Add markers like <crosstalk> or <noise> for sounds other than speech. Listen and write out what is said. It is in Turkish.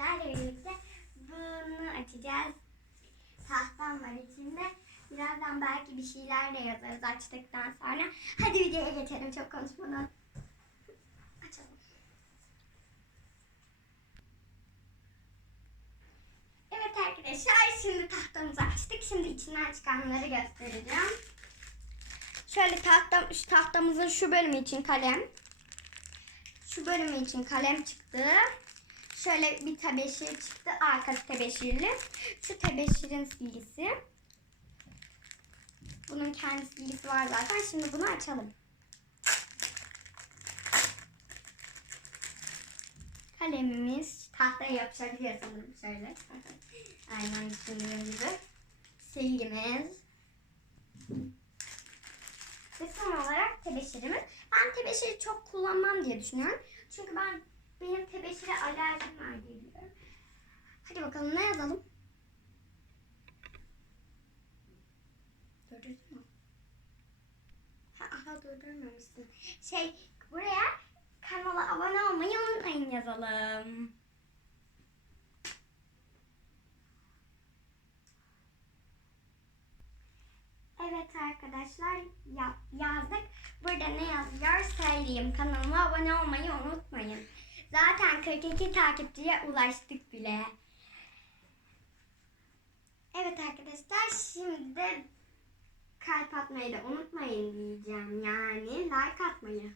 sizlerle birlikte bunu açacağız. Tahtam var içinde. Birazdan belki bir şeyler de yazarız açtıktan sonra. Hadi videoya geçelim çok konuşmadan. Açalım. Evet arkadaşlar şimdi tahtamızı açtık. Şimdi içinden çıkanları göstereceğim. Şöyle tahtam, şu tahtamızın şu bölümü için kalem. Şu bölümü için kalem çıktı. Şöyle bir tebeşir çıktı. Arkası tebeşirli. Şu tebeşirin silgisi. Bunun kendi silgisi var zaten. Şimdi bunu açalım. Kalemimiz tahtaya yapışabiliyor sanırım şöyle. <laughs> Aynen düşündüğüm gibi. Silgimiz. Ve son olarak tebeşirimiz. Ben tebeşiri çok kullanmam diye düşünüyorum. Çünkü ben benim tebeşire alerjim var diye biliyorum. Hadi bakalım ne yazalım? Gördün mü? Ha, aha durdurmamışsın. Şey buraya kanala abone olmayı unutmayın yazalım. Evet arkadaşlar ya- yazdık. Burada ne yazıyor söyleyeyim. Kanalıma abone olmayı unutmayın. Zaten 42 takipçiye ulaştık bile. Evet arkadaşlar şimdi de kalp atmayı da unutmayın diyeceğim. Yani like atmayı.